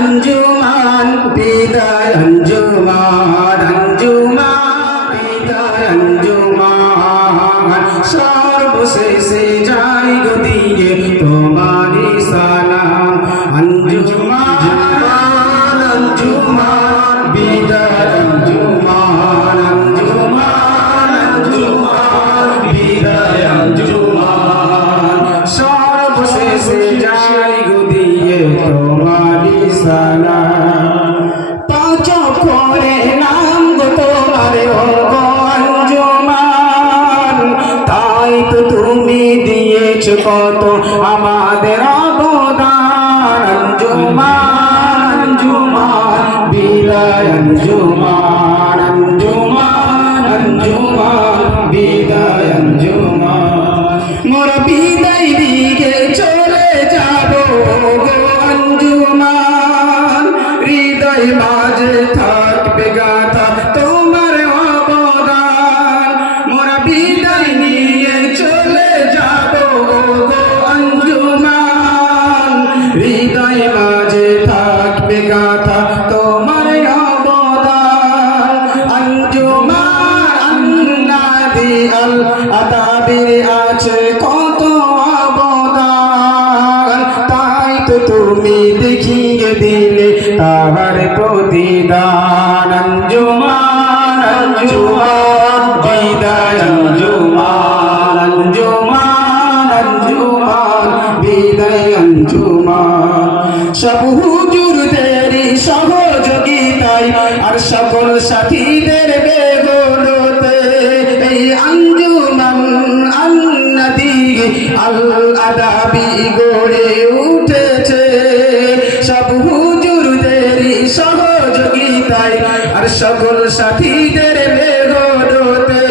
আঞ্জুমান বিদায় আঞ্জুমান আঞ্জুমান বিদায় আঞ্জুমান সর্বশেষে যাই গো দিয়ে তোমারই সালাম আঞ্জুমান আঞ্জুমান বিদায় আঞ্জুমান আঞ্জুমান আঞ্জুমান বিদায় আঞ্জুমান সর্বশেষে যাই গো দিয়ে তোমারই সালাম পাঁচ করে নাম গো তোমার গো আঞ্জুমান তাই তো তুমি দিয়েছো কত আমাদের অবদান আঞ্জুমান আঞ্জুমান বিদায় আঞ্জুমান আঞ্জুমান আঞ্জুমান বিদায় আঞ্জুমান মোরা বিদায় দিকে চলে যাব গো আঞ্জুমান হৃদয় মাঝে থাকবে গাথা তোমার অবদান মোরা বিদায় নিয়ে চলে যাব গো আঞ্জুমান হৃদয় মাঝে থাকবে গাথা তোমার অবদান আঞ্জুমান আন্নাদি আল আদাবির আছে কত অবদান তাই তো তুমি দেখিয়ে দিলে তাহার প্রতিদান আঞ্জুমান আঞ্জুমান বিদায় আঞ্জুমান আঞ্জুমান আঞ্জুমান বিদায় আঞ্জুমান সব হুজুরদেরই সহযোগিতায় আর সকল সাথীদের বেগরতে এই আঞ্জুমান আন্নাদি আল আদাবি গড়ে উঠেছে সব হুজুরদেরই সহযোগিতায় আর সকল সাথীদের বেগরতে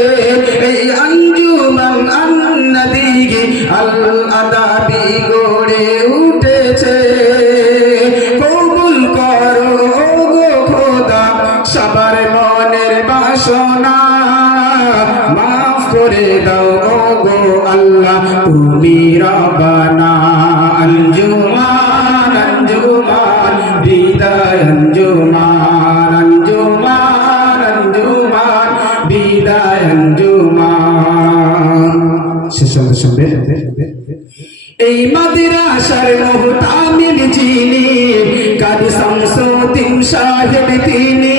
এই আঞ্জুমান আন্নাদি আল আদাবি গড়ে উঠেছে কবুল করো গো খোদা সবার মনের বাসনা মাফ করে দাও গো আল্লাহ তুমি রব্বানা আঞ্জুমান আঞ্জুমান বিদায় আঞ্জুমান আঞ্জুমান আঞ্জুমান বিদায় আঞ্জুমান শেষ শুনবে এই মাদ্রাসার মুহতামিল যিনি কাজী শামসুদ্দিন সাহেব তিনি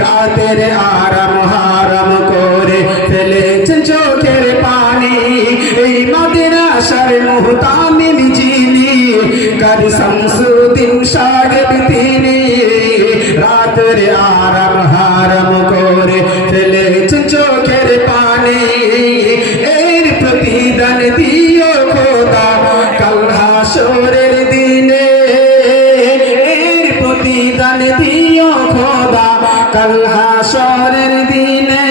রাতের আরাম হারাম করে ফেলেছেন চোখের পানি এই মাদ্রাসার মুহতামিল যিনি কাজী শামসুদ্দিন সাহেব তিনি রাতের আরাম হারাম করে ফেলেছেন চোখের পানি এর প্রতিদান দিও খোদা কাল হাসরের দিনে এর প্রতিদান দিও খোদা কাল হাসরের দিনে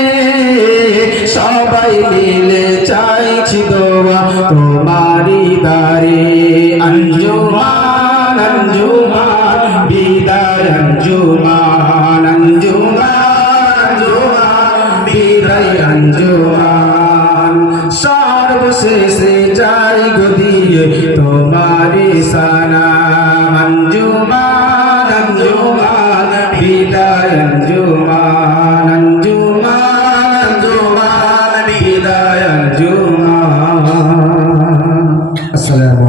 সবাই মিলে চাইছি দোয়া তোমারই দারে আঞ্জুমান আঞ্জুমান বিদায় আঞ্জুমান আঞ্জুমান আঞ্জুমান বিদায় আঞ্জুমান সর্বশেষে যাই গো দিয়ে তোমারই সালাম আঞ্জুমান আঞ্জুমান বিদায় আঞ্জুমান আঞ্জুমান আঞ্জুমান বিদায় আঞ্জুমান আসসালামু